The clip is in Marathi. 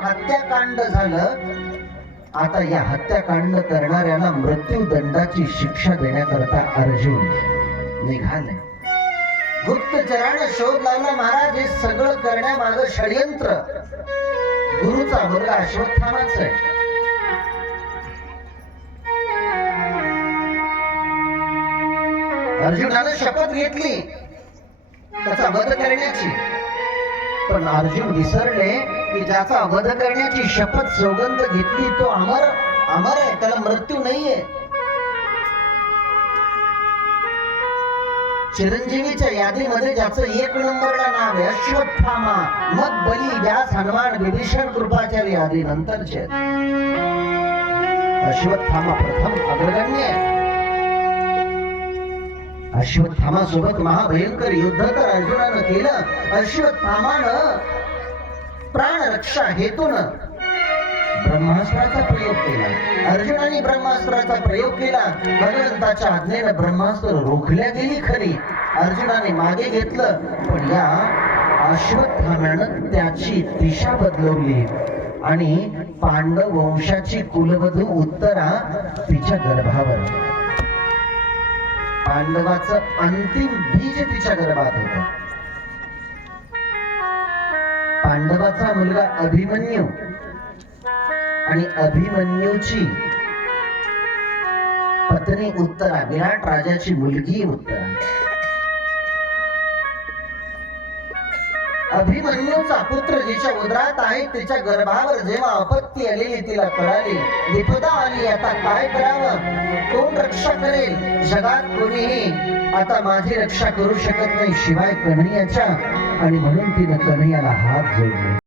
हत्याकांड झालं आता या हत्याकांड करणाऱ्याला मृत्यूदंडाची शिक्षा देण्याकरता अर्जुन निघाले गुप्तचरानं शोध लावला महाराज हे सगळं करण्यामाग षडयंत्र. गुरुचा वर्ग अश्वत्थामाच आहे. अर्जुनानं शपथ घेतली त्याचा वध करण्याची. पण अर्जुन विसरले की ज्याचा वध करण्याची शपथ सौगंध घेतली. तो अमर अमर आहे त्याला मृत्यू नाहीये. चिरंजीवीच्या यादीमध्ये ज्याचं एक नंबरला नाव आहे अश्वत्थामा. मग बली व्यास हनुमान विभीषण कृपाचार्य आदी नंतरचे अश्वत्थामा प्रथम अग्रगण्य आहे. अश्वत्थामा सोबत महाभयंकर युद्ध तर अर्जुना केलं अश्वत्थामानं प्राण रक्षा हेतून ब्रह्मास्त्राचा प्रयोग केला. अर्जुनाने ब्रह्मास्त्राचा प्रयोग केला. भगवंताच्या आज्ञेनं ब्रह्मास्त्र रोखल्या गेली खरी. अर्जुनाने मागे घेतलं पण या अश्वत्थाम्यानं त्याची दिशा बदलवली. आणि पांडव वंशाची कुलवधू उत्तरा तिच्या गर्भावर. पांडवाचं अंतिम बीज तिच्या गर्भात होतं. पांडवाचा मुलगा अभिमन्यू आणि अभिमन्यूची पत्नी उत्तरा विराट राजाची मुलगी उत्तरा. अभिमन्यूचा पुत्र जिच्या उदरात आहे तिच्या गर्भावर जेव्हा आपत्ती आलेली तिला कळाली विपदा आली आता काय करावं? कोण रक्षा करेल? जगात कोणीही आता माझी रक्षा करू शकत नाही शिवाय कन्हैयाच्या आणि म्हणून तिनं कन्हैयाला हात जोडले.